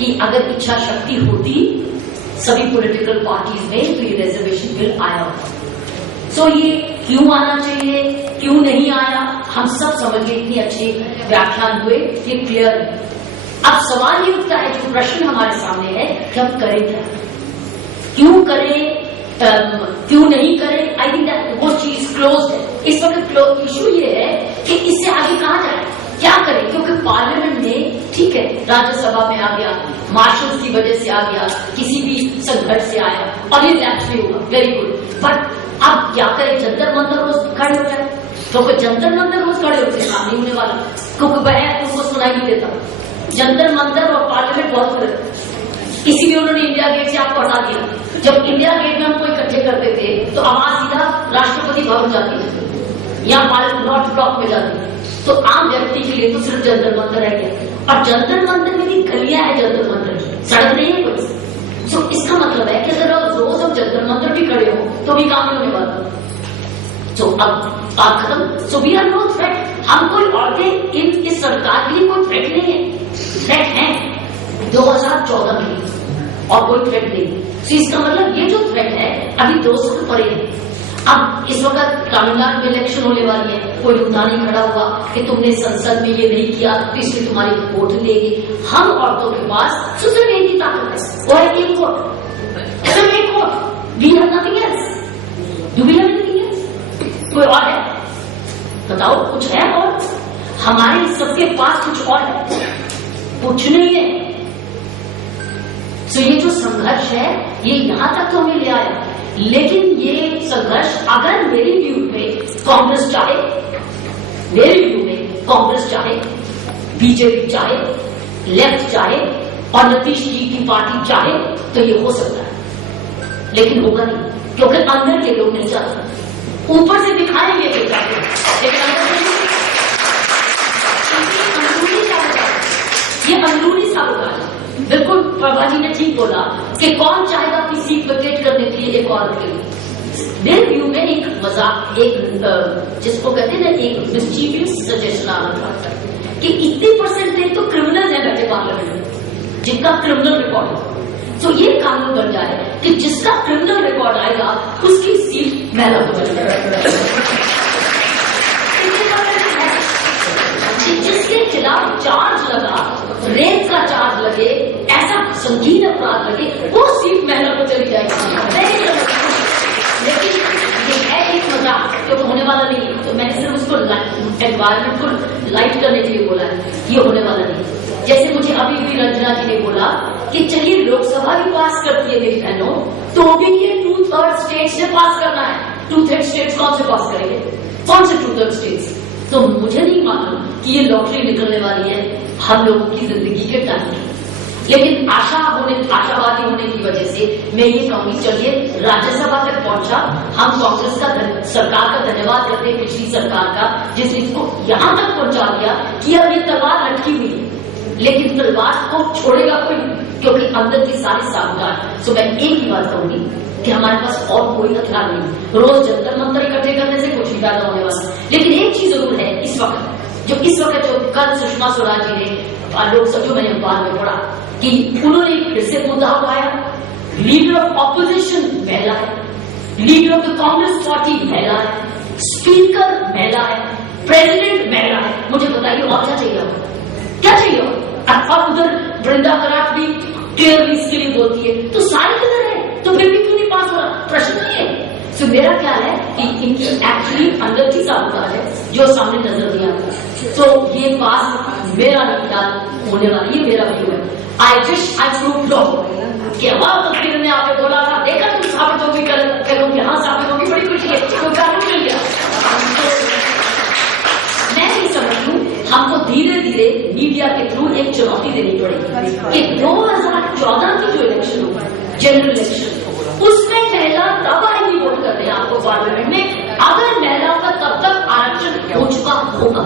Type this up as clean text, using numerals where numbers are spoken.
कि अगर इच्छा शक्ति होती सभी पॉलिटिकल पार्टीज में तो ये रिजर्वेशन बिल आया होता। सो ये क्यों आना चाहिए, क्यों नहीं आया, हम सब समझ गए, इतनी अच्छे व्याख्यान हुए, ये क्लियर है। अब सवाल ये उठता है, जो प्रश्न हमारे सामने है कि हम करें क्या, क्यों करें, क्यों नहीं करें। आई थिंक दैट वो चीज क्लोज है। इस वक्त इशू ये है कि इससे आगे कहां जाए, क्या करें, क्योंकि पार्लियामेंट में ठीक है, राज्यसभा में आ गया, मार्शल्स की वजह से आ गया, किसी भी संघर्ष से आया और ये लैप्स भी होगा, वेरी गुड। बट अब क्या करें, जंतर मंतर रोज खड़े हो जाए, क्योंकि जंतर मंतर रोज खड़े होते काम नहीं होने वाला, क्योंकि वह उनको सुनाई नहीं देता। जंतर मंतर और पार्लियामेंट बहुत फर्क, इसीलिए उन्होंने इंडिया गेट से आपको हटा दिया। जब इंडिया गेट में हमको इकट्ठे करते थे तो आवाज सीधा राष्ट्रपति भवन जाती थी या नॉर्थ ब्लॉक में जाती थी, तो आम व्यक्ति के लिए तो सिर्फ जंतर मंतर है क्या, और जंतर मंतर में भी गलियां है, जंतर मंतर की सड़क नहीं है कोई। तो इसका मतलब है कि अगर रोज हम जंतर मंतर भी खड़े हो तो भी काम नहीं होने वाला। तो अब बात खत्म। So we are no threat, हम कोई और इस सरकार के लिए कोई थ्रेट नहीं है, थ्रेट है 2014 में और कोई थ्रेट नहीं। तो इसका मतलब ये जो थ्रेट है अभी 2 साल परे है। अब इस वक्त तमिलनाडु में इलेक्शन होने वाली है, कोई मुद्दा नहीं खड़ा हुआ कि तुमने संसद में ये नहीं किया तो इसलिए तुम्हारी वोट लेंगे। हम औरतों के पास सिर्फ एक ही ताकत है, वो है एक वोट, सिर्फ एक vote. We have nothing else. Do we have anything else? कोई और है? बताओ, कुछ है और? हमारे सबके पास कुछ और है? कुछ नहीं है। तो ये जो संघर्ष है ये यहां तक तो हमें ले आया, लेकिन ये संघर्ष अगर मेरी व्यू में कांग्रेस चाहे, मेरी व्यू में कांग्रेस चाहे, बीजेपी चाहे, लेफ्ट चाहे और नीतीश जी की पार्टी चाहे तो ये हो सकता है, लेकिन होगा नहीं, क्योंकि अंदर के लोग नहीं चाहते। ऊपर से दिखाएंगे कि चाहते, लेकिन अंदर से ये अंदरूनी साबुत। बिल्कुल प्रभा जी ने ठीक बोला कि कौन चाहेगा अपनी सीट वेकेट करने के लिए एक औरत के लिए। मेरे व्यू में एक मजाक, एक जिसको कहते हैं ना, एक मिस्चीवियस सजेशन आना था कि इतने परसेंटेज तो क्रिमिनल है बैठे पार्लियामेंट में जिनका क्रिमिनल रिकॉर्ड है। तो ये कानून बन जाए कि जिसका क्रिमिनल रिकॉर्ड आएगा उसकी सीट महिला को बन जाएगी। जिसके खिलाफ चार्ज लगा, रेप का चार्ज लगे, ऐसा संगीन अपराध लगे, वो सीट महिला को चली जाएगी। लेकिन ये है एक मजाक जो होने वाला नहीं है, तो मैंने सिर्फ उसको एनवायरमेंट को लाइट करने के लिए बोला है, ये होने वाला नहीं। जैसे मुझे अभी भी रंजना जी ने बोला कि चलिए लोकसभा भी पास करती है मेरी बहनों, तो भी ये 2/3 स्टेट्स ने पास करना है। 2/3 स्टेट्स कौन से पास करेंगे, कौन से 2/3 स्टेट्स? तो मुझे नहीं मालूम कि ये लॉटरी निकलने वाली है हम लोगों की जिंदगी के टाइम की, लेकिन आशावादी होने की वजह से मैं ये कहूंगी, चलिए राज्यसभा तक पहुंचा। हम कांग्रेस का सरकार का धन्यवाद करते हैं, पिछली सरकार का, जिसने इसको यहां तक पहुंचा दिया कि अब ये तलवार लटकी हुई है, लेकिन तलवार को छोड़ेगा कोई, क्योंकि अंदर की सारी सावधान। सो मैं एक ही बात कहूंगी कि हमारे पास और कोई हथियार नहीं, रोज जंतर मंतर इकट्ठे करने से कुछ नहीं पैदा होने वाला। लेकिन एक चीज जरूर है, इस वक्त जो कल सुषमा स्वराज जी ने लोकसभा में अखबार में पढ़ा कि उन्होंने फिर से मुद्दा उठाया, लीडर ऑफ ऑपोजिशन महिला है, leader of the Congress party महिला है, स्पीकर महिला है, प्रेसिडेंट महिला है। मुझे बताइए और क्या चाहिए, क्या चाहिए? और उधर वृंदा कराट भी क्लियरली इसके लिए बोलती है, तो सारे किधर है, तो फिर भी क्यों नहीं पास हो रहा? प्रश्न नहीं है। तो मेरा ख्याल है कि इनकी एक्चुअली अंदर की साबुताज है जो सामने नजर नहीं आता। तो ये पास मेरा ख्याल होने वाला, ये मेरा व्यू है। आई विश आई प्रूव लो कि हमारा तस्वीर ने आपने बोला था, देखा तुम साबित होगी, कल यहाँ साबित होगी, बड़ी खुशी है, तो कानून मिल गया। मैं नहीं समझ लूँ, हमको धीरे धीरे मीडिया के थ्रू एक चुनौती देनी पड़ेगी कि 2014 की जो इलेक्शन होगा, जनरल इलेक्शन, उसमें महिला तब आएगी वोट करने आपको पार्लियामेंट में अगर महिलाओं का तब तक आरक्षण हो चुका होगा।